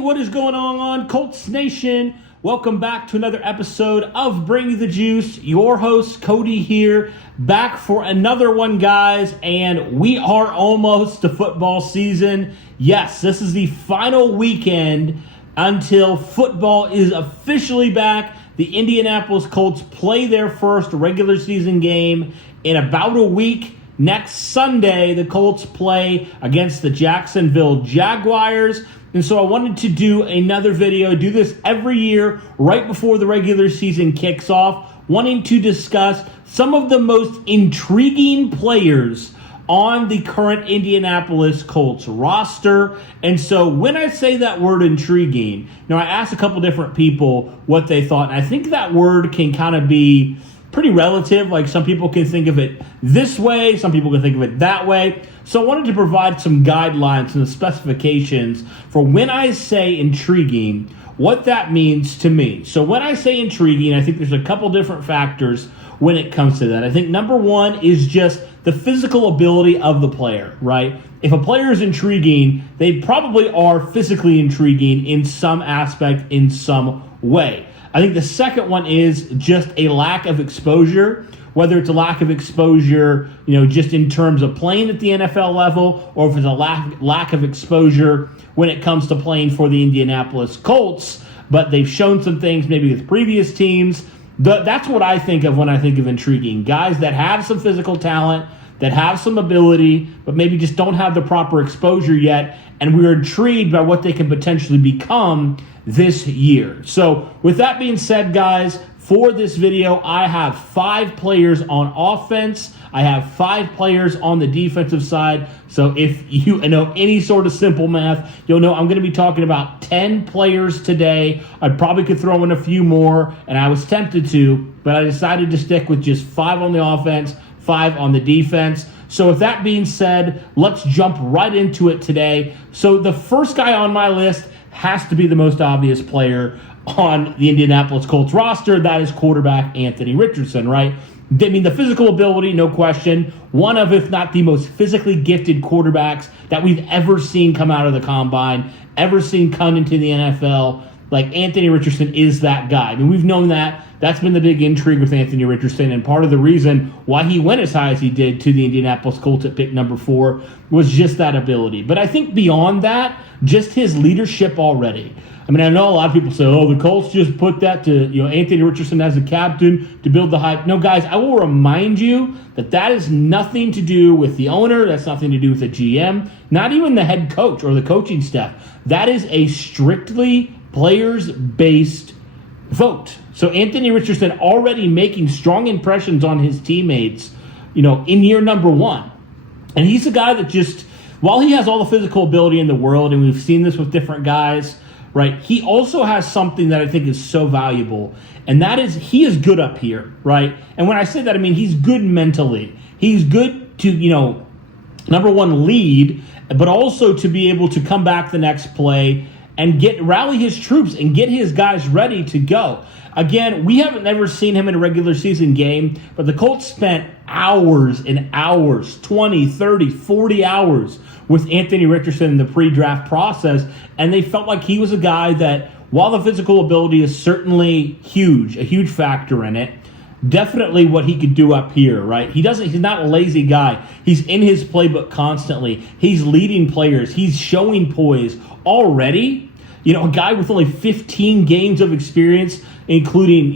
What is going on, Colts Nation? Welcome back to another episode of Bring the Juice. Your host, Cody here, back for another one, guys, and we are almost to football season. Yes, this is the final weekend until football is officially back. The Indianapolis Colts play their first regular season game in about a week. Next Sunday, the Colts play against the Jacksonville Jaguars. And so I wanted to do another video, do this every year right before the regular season kicks off, wanting to discuss some of the most intriguing players on the current Indianapolis Colts roster. And so when I say that word intriguing, now I asked a couple different people what they thought, and I think that word can kind of be pretty relative. Like, some people can think of it this way, some people can think of it that way. So I wanted to provide some guidelines and the specifications for when I say intriguing, what that means to me. So when I say intriguing, I think there's a couple different factors when it comes to that. I think number one is just the physical ability of the player, right? If a player is intriguing, they probably are physically intriguing in some aspect, in some way. I think the second one is just a lack of exposure, whether it's a lack of exposure, just in terms of playing at the NFL level, or if it's a lack of exposure when it comes to playing for the Indianapolis Colts, but they've shown some things maybe with previous teams. That's what I think of when I think of intriguing. Guys that have some physical talent, that have some ability, but maybe just don't have the proper exposure yet, and we're intrigued by what they can potentially become this year. So with that being said, guys, for this video, I have 5 players on offense. I have 5 players on the defensive side. So if you know any sort of simple math, you'll know I'm going to be talking about 10 players today. I probably could throw in a few more, and I was tempted to, but I decided to stick with just 5 on the offense, 5 on the defense. So with that being said, let's jump right into it today. So the first guy on my list has to be the most obvious player on the Indianapolis Colts roster. That is quarterback Anthony Richardson, right? I mean, the physical ability, no question. One of, if not the most physically gifted quarterbacks that we've ever seen come out of the combine, ever seen come into the NFL. Like, Anthony Richardson is that guy. I mean, we've known that. That's been the big intrigue with Anthony Richardson, and part of the reason why he went as high as he did to the Indianapolis Colts at pick number 4 was just that ability. But I think beyond that, just his leadership already. I mean, I know a lot of people say, oh, the Colts just put that to, Anthony Richardson as a captain to build the hype. No, guys, I will remind you that that is nothing to do with the owner. That's nothing to do with the GM, not even the head coach or the coaching staff. That is a strictly players-based vote. So Anthony Richardson already making strong impressions on his teammates, in year number 1. And he's a guy that just, while he has all the physical ability in the world, and we've seen this with different guys, right, he also has something that I think is so valuable, and that is he is good up here, right? And when I say that, I mean he's good mentally. He's good to, number one, lead, but also to be able to come back the next play and rally his troops and get his guys ready to go. Again, we haven't ever seen him in a regular season game, but the Colts spent hours and hours, 20, 30, 40 hours with Anthony Richardson in the pre-draft process, and they felt like he was a guy that, while the physical ability is certainly huge, a huge factor in it, definitely what he could do up here, right? He's not a lazy guy. He's in his playbook constantly. He's leading players. He's showing poise already. A guy with only 15 games of experience, including,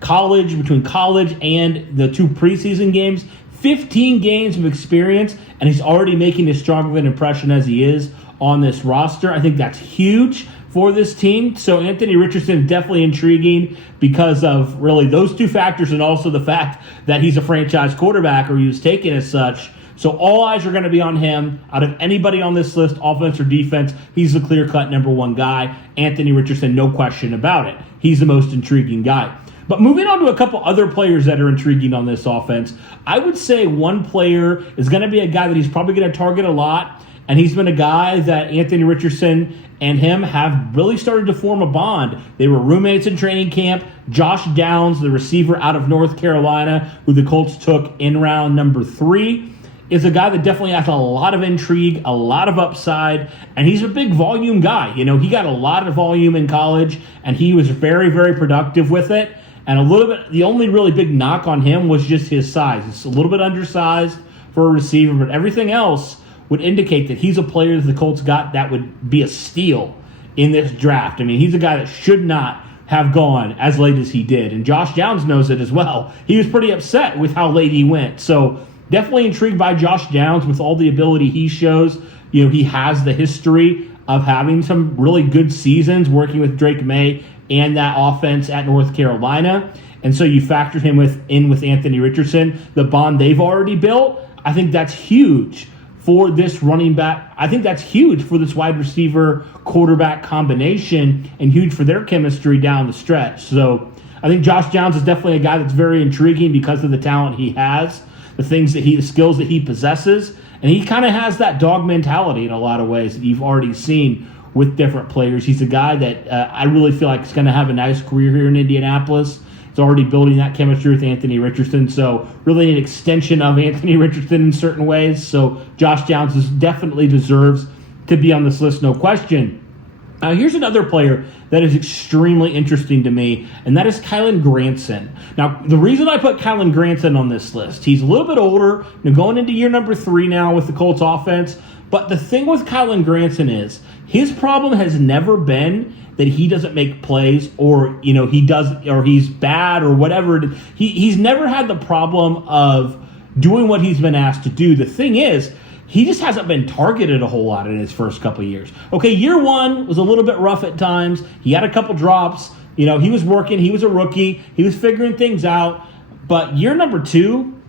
college, between college and the 2 preseason games, 15 games of experience, and he's already making as strong of an impression as he is on this roster. I think that's huge for this team. So Anthony Richardson is definitely intriguing because of really those 2 factors, and also the fact that he's a franchise quarterback, or he was taken as such. So all eyes are going to be on him. Out of anybody on this list, offense or defense, he's the clear-cut number 1 guy. Anthony Richardson, no question about it. He's the most intriguing guy. But moving on to a couple other players that are intriguing on this offense, I would say one player is going to be a guy that he's probably going to target a lot, and he's been a guy that Anthony Richardson and him have really started to form a bond. They were roommates in training camp. Josh Downs, the receiver out of North Carolina, who the Colts took in round number 3. is a guy that definitely has a lot of intrigue, a lot of upside, and he's a big volume guy. You know, he got a lot of volume in college, and he was very, very productive with it. And a little bit, the only really big knock on him was just his size. It's a little bit undersized for a receiver, but everything else would indicate that he's a player that the Colts got that would be a steal in this draft. I mean, he's a guy that should not have gone as late as he did. And Josh Downs knows it as well. He was pretty upset with how late he went. So definitely intrigued by Josh Downs with all the ability he shows. You know, he has the history of having some really good seasons working with Drake May and that offense at North Carolina. And so you factored him in with Anthony Richardson, the bond they've already built. I think that's huge for this running back. I think that's huge for this wide receiver quarterback combination and huge for their chemistry down the stretch. So I think Josh Downs is definitely a guy that's very intriguing because of the talent he has, the skills that he possesses, and he kind of has that dog mentality in a lot of ways that you've already seen with different players. He's a guy that I really feel like is going to have a nice career here in Indianapolis. He's already building that chemistry with Anthony Richardson, so really an extension of Anthony Richardson in certain ways. So Josh Downs definitely deserves to be on this list, no question. Here's another player that is extremely interesting to me, and that is Kylen Granson. Now, the reason I put Kylen Granson on this list, he's a little bit older, going into year number 3 now with the Colts offense, but the thing with Kylen Granson is his problem has never been that he doesn't make plays or, you know, he's bad or whatever. He's never had the problem of doing what he's been asked to do. The thing is, he just hasn't been targeted a whole lot in his first couple of years. Okay, year 1 was a little bit rough at times. He had a couple drops. You know, he was working. He was a rookie. He was figuring things out. But year number 2,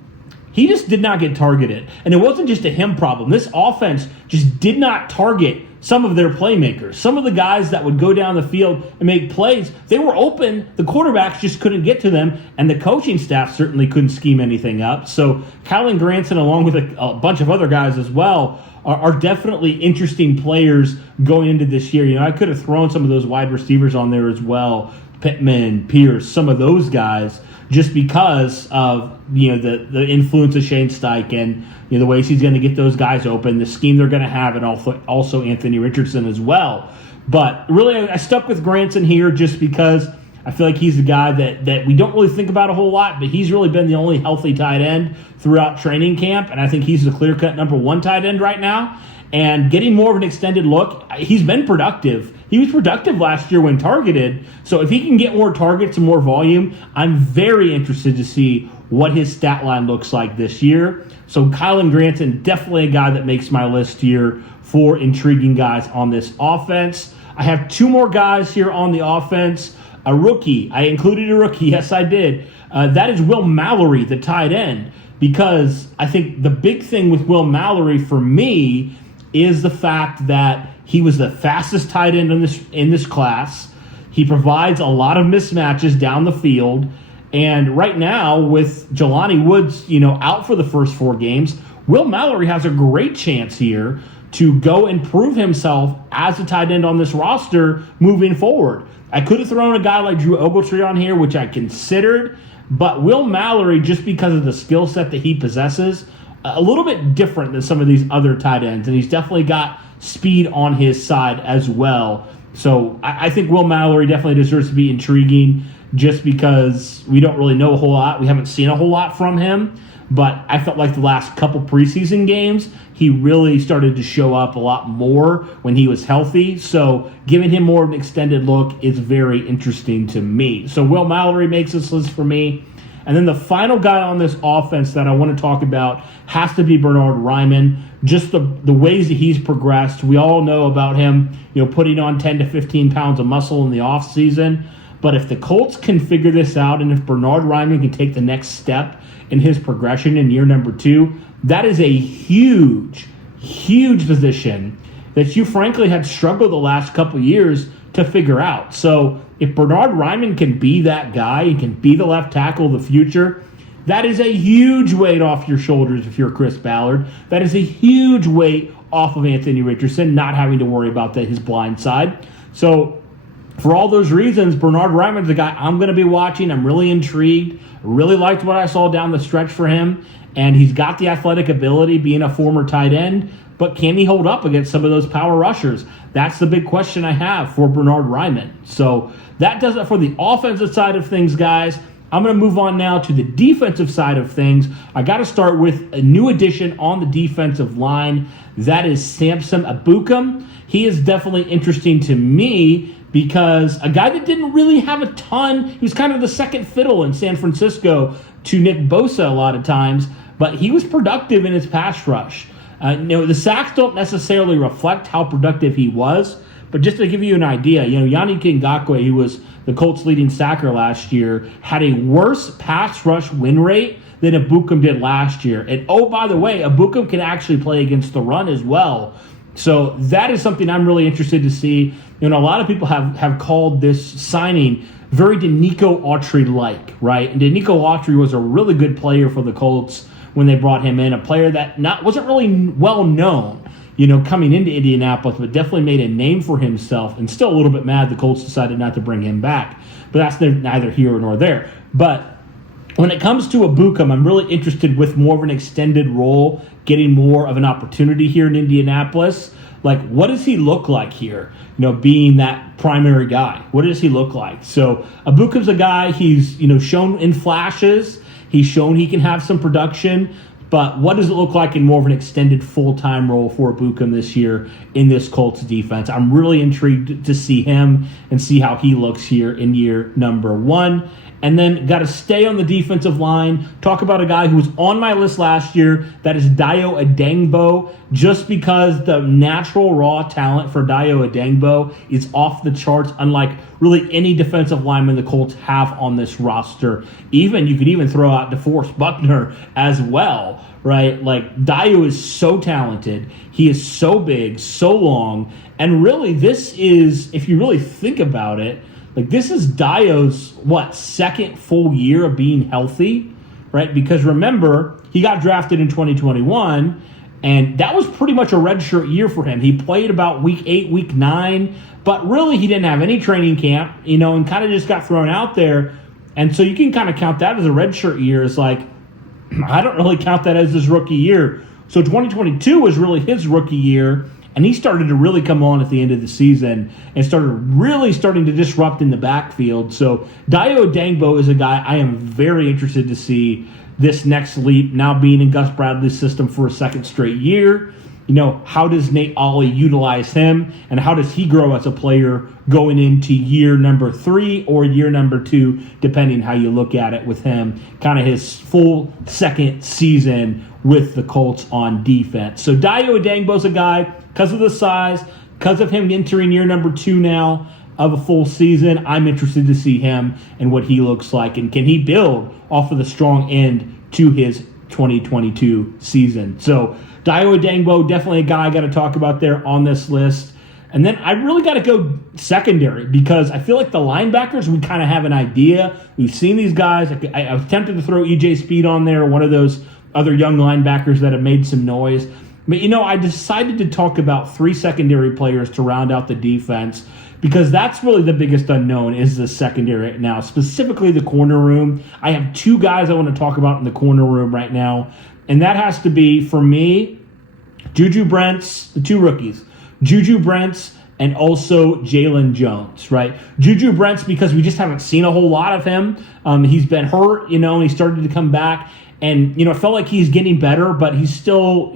he just did not get targeted. And it wasn't just a him problem. This offense just did not target some of their playmakers. Some of the guys that would go down the field and make plays, they were open. The quarterbacks just couldn't get to them, and the coaching staff certainly couldn't scheme anything up. So Kylen Granson, along with a bunch of other guys as well, are definitely interesting players going into this year. You know, I could have thrown some of those wide receivers on there as well, Pittman, Pierce, some of those guys, just because of, you know, the influence of Shane Steichen, you know, the ways he's going to get those guys open, the scheme they're going to have, and also Anthony Richardson as well. But really, I stuck with Granson here just because I feel like he's the guy that we don't really think about a whole lot, but he's really been the only healthy tight end throughout training camp, and I think he's the clear-cut number 1 tight end right now. And getting more of an extended look, he's been productive. He was productive last year when targeted. So if he can get more targets and more volume, I'm very interested to see what his stat line looks like this year. So Kylen Granson, definitely a guy that makes my list here for intriguing guys on this offense. I have 2 more guys here on the offense. A rookie. I included a rookie. Yes, I did. That is Will Mallory, the tight end, because I think the big thing with Will Mallory for me is the fact that he was the fastest tight end in this class. He provides a lot of mismatches down the field. And right now, with Jelani Woods, you know, out for the first 4 games, Will Mallory has a great chance here to go and prove himself as a tight end on this roster moving forward. I could have thrown a guy like Drew Ogletree on here, which I considered, but Will Mallory, just because of the skill set that he possesses, a little bit different than some of these other tight ends, and he's definitely got speed on his side as well. So I think Will Mallory definitely deserves to be intriguing just because we don't really know a whole lot. We haven't seen a whole lot from him, but I felt like the last couple preseason games, he really started to show up a lot more when he was healthy. So giving him more of an extended look is very interesting to me. So Will Mallory makes this list for me. And then the final guy on this offense that I want to talk about has to be Bernhard Raimann. Just the ways that he's progressed. We all know about him, you know, putting on 10 to 15 pounds of muscle in the offseason. But if the Colts can figure this out, and if Bernhard Raimann can take the next step in his progression in year number 2, that is a huge, huge position that you frankly had struggled the last couple years to figure out. So if Bernhard Raimann can be that guy, he can be the left tackle of the future, that is a huge weight off your shoulders if you're Chris Ballard. That is a huge weight off of Anthony Richardson, not having to worry about his blind side. So for all those reasons, Bernhard Raimann's the guy I'm going to be watching. I'm really intrigued. Really liked what I saw down the stretch for him. and he's got the athletic ability, being a former tight end, but can he hold up against some of those power rushers? That's the big question I have for Bernhard Raimann. So that does it for the offensive side of things, guys. I'm going to move on now to the defensive side of things. I got to start with a new addition on the defensive line. That is Samson Ebukam. He is definitely interesting to me because a guy that didn't really have a ton. He was kind of the second fiddle in San Francisco to Nick Bosa a lot of times, but he was productive in his pass rush. The sacks don't necessarily reflect how productive he was, but just to give you an idea, Yannick Ngakoue, who was the Colts' leading sacker last year, had a worse pass rush win rate than Ebukam did last year. And oh, by the way, Ebukam can actually play against the run as well. So that is something I'm really interested to see. A lot of people have called this signing very Denico Autry-like, right? And Denico Autry was a really good player for the Colts when they brought him in, a player that wasn't really well known, coming into Indianapolis, but definitely made a name for himself, and still a little bit mad the Colts decided not to bring him back. But that's neither here nor there. But when it comes to Ebukam, I'm really interested with more of an extended role, getting more of an opportunity here in Indianapolis. Like, what does he look like here? Being that primary guy. What does he look like? So Ebukam's a guy, he's, shown in flashes. He's shown he can have some production. But what does it look like in more of an extended full-time role for Ebukam this year in this Colts defense? I'm really intrigued to see him and see how he looks here in year number 1. And then got to stay on the defensive line. Talk about a guy who was on my list last year. That is Dayo Odeyingbo. Just because the natural raw talent for Dayo Odeyingbo is off the charts, unlike really any defensive lineman the Colts have on this roster. You could even throw out DeForest Buckner as well, right? Like, Dayo is so talented. He is so big, so long. And really, this is, if you really think about it, this is Dayo's, second full year of being healthy, right? Because remember, he got drafted in 2021, and that was pretty much a redshirt year for him. He played about week 8, week 9, but really he didn't have any training camp, and kind of just got thrown out there. And so you can kind of count that as a redshirt year. It's like, I don't really count that as his rookie year. So 2022 was really his rookie year. And he started to really come on at the end of the season and starting to disrupt in the backfield. So Dayo Odeyingbo is a guy I am very interested to see this next leap, now being in Gus Bradley's system for a second straight year. How does Nate Ollie utilize him, and how does he grow as a player going into year number 3 or year number 2, depending how you look at it with him, kind of his full second season with the Colts on defense. So Dayo Odeyingbo's a guy, because of the size, because of him entering year number 2 now of a full season, I'm interested to see him and what he looks like, and can he build off of the strong end to his 2022 season. So Dayo Odeyingbo, definitely a guy I got to talk about there on this list. And then I really got to go secondary, because I feel like the linebackers, we kind of have an idea. We've seen these guys. I was tempted to throw EJ Speed on there, one of those other young linebackers that have made some noise. But, I decided to talk about 3 secondary players to round out the defense, because that's really the biggest unknown is the secondary right now, specifically the corner room. I have 2 guys I want to talk about in the corner room right now, and that has to be, for me, Juju Brents, the 2 rookies, Juju Brents and also Jalen Jones, right? Juju Brents, because we just haven't seen a whole lot of him. He's been hurt, and he started to come back. And, it felt like he's getting better, but he's still,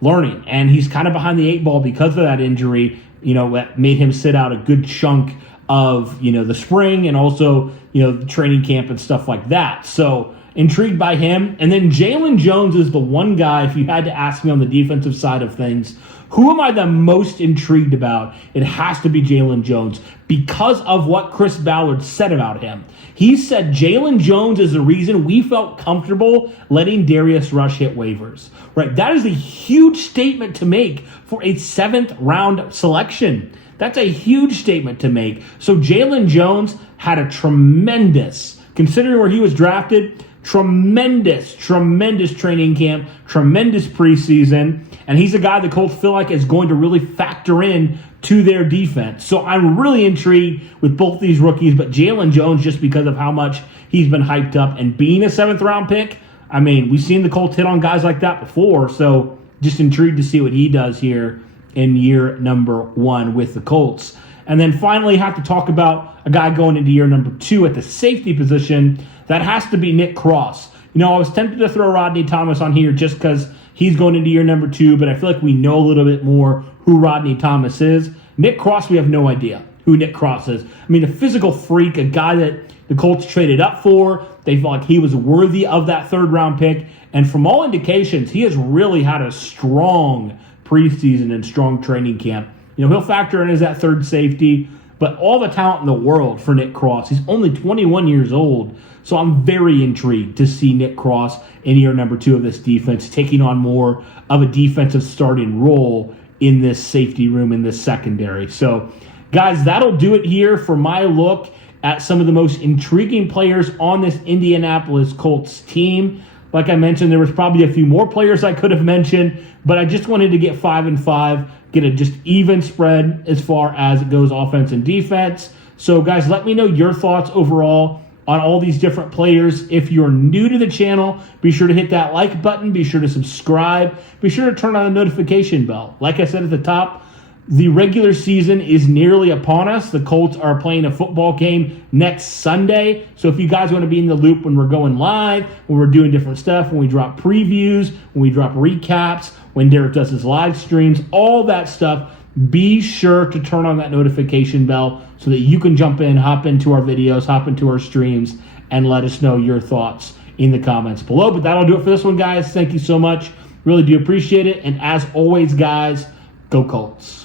learning. And he's kind of behind the 8 ball because of that injury, that made him sit out a good chunk of, the spring and also, the training camp and stuff like that. So intrigued by him. And then Jalen Jones is the one guy, if you had to ask me on the defensive side of things, who am I the most intrigued about? It has to be Jalen Jones, because of what Chris Ballard said about him. He said Jalen Jones is the reason we felt comfortable letting Darius Rush hit waivers. Right? That is a huge statement to make for a 7th round selection. That's a huge statement to make. So Jalen Jones had a tremendous, considering where he was drafted, tremendous training camp, tremendous preseason, and he's a guy the Colts feel like is going to really factor in to their defense. So I'm really intrigued with both these rookies, but Jalen Jones, just because of how much he's been hyped up and being a 7th round pick, I mean, we've seen the Colts hit on guys like that before, so just intrigued to see what he does here in year number 1 with the Colts. And then finally, have to talk about a guy going into year number 2 at the safety position. That has to be Nick Cross. You know, I was tempted to throw Rodney Thomas on here just because he's going into year number 2, but I feel like we know a little bit more who Rodney Thomas is. Nick Cross, we have no idea who Nick Cross is. I mean, a physical freak, a guy that the Colts traded up for. They felt like he was worthy of that third-round pick. And from all indications, he has really had a strong preseason and strong training camp. You know, he'll factor in as that third safety, but all the talent in the world for Nick Cross. He's only 21 years old, so I'm very intrigued to see Nick Cross in year number 2 of this defense, taking on more of a defensive starting role in this safety room, in this secondary. So, guys, that'll do it here for my look at some of the most intriguing players on this Indianapolis Colts team. Like I mentioned, there was probably a few more players I could have mentioned, but I just wanted to get 5 and 5, get a just even spread as far as it goes offense and defense. So, guys, let me know your thoughts overall on all these different players. If you're new to the channel, be sure to hit that like button. Be sure to subscribe. Be sure to turn on the notification bell. Like I said at the top, the regular season is nearly upon us. The Colts are playing a football game next Sunday. So if you guys want to be in the loop when we're going live, when we're doing different stuff, when we drop previews, when we drop recaps, when Derek does his live streams, all that stuff, be sure to turn on that notification bell so that you can jump in, hop into our videos, hop into our streams, and let us know your thoughts in the comments below. But that'll do it for this one, guys. Thank you so much. Really do appreciate it. And as always, guys, go Colts.